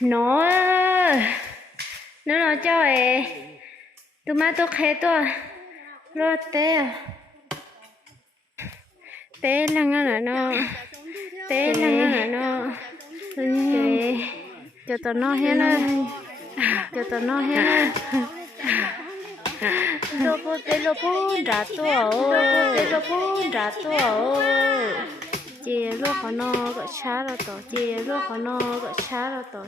nó nó cho ấy tụi má tôi khé tôi lo té té lăng là nó té lăng là nó cho tao nó hết rồi cho tao nó hết rồi lô bố đã tổ chị lô khó nó gọi xa rồi tổ chị lô khó nó gọi xa rồi tổ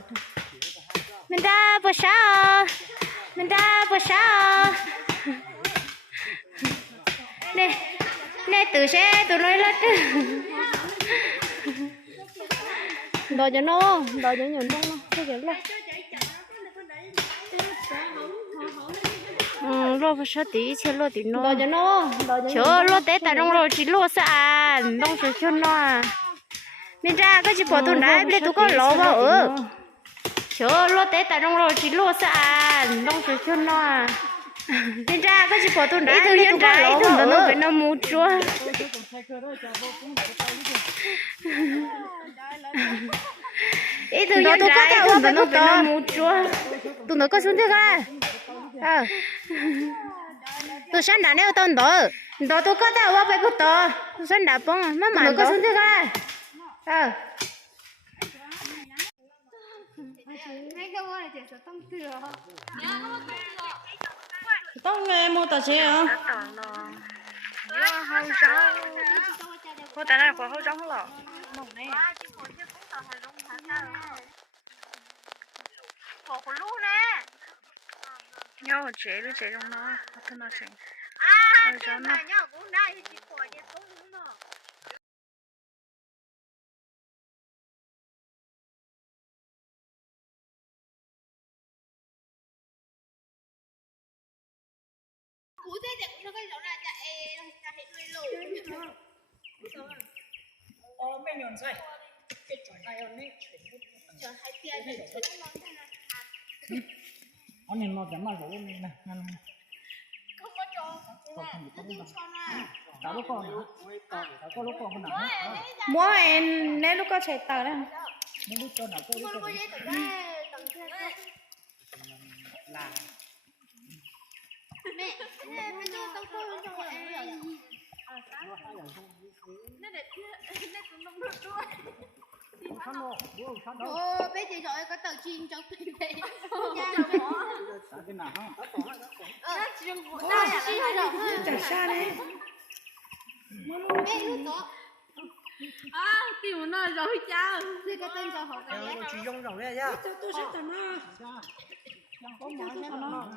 mình đã bữa sao nè nè từ xe từ nói lắm đòi cho nó đòi cho nhổn đông nó cái là lô phải sao tí xe lô tí nó đòi cho nó chờ lô té tại trong rồi chỉ lô sạn đông chờ cho nó mình ra cái chỉ bỏ tụi nãy bây tụi có lỗ vào ở chờ lô té tại trong rồi chỉ lô sạn đông chờ cho nó mình ra cái chỉ bỏ tụi nãy bây tụi có lỗ vào ở phải nó mua chúa ý tụi nó có cái ốp phải nó mua chúa tụi nó có xuống thế à tôi sáng đã nêu tao đó tôi có tao phải bút to tôi sáng đã bông mà nó có xuống thế tông nghe mua tao xe hả? hậu rau, cô ta này có hậu rau không lọ? Mỏng này. Có lú nè. Nhau chế luôn chế trong nó, thân nó chế. À, cái này nhau cũngได้thì chỉ khỏi để không đúng rồi. Cú thế thì nó cái giống là chạy là hết người lùi. Mấy nhọn sai. Cái chuyện này anh ấy chuyện Chờ hai tia thì nó ngon thế này. anh nhìn nó chẳng mà rủ này nè Không có cho, nó tin cho nè. đã lúc con đã có lúc con nào mua em nếu lúc có chạy tàu đó nếu lúc con nào có lúc Con con có giấy tờ đây, tầng kia là mẹ, cái cho tao tôi cho em. Nó để nó cũng không được luôn. Ồ, bây giờ rồi có tờ chuyên cho tôi về. cái nào không chạy xa đi Mẹ lúc đó. à tìm nó rồi chào Thì cái tên cho họ cái chỉ dùng rồi đấy nhá tôi sẽ tao nó có món nó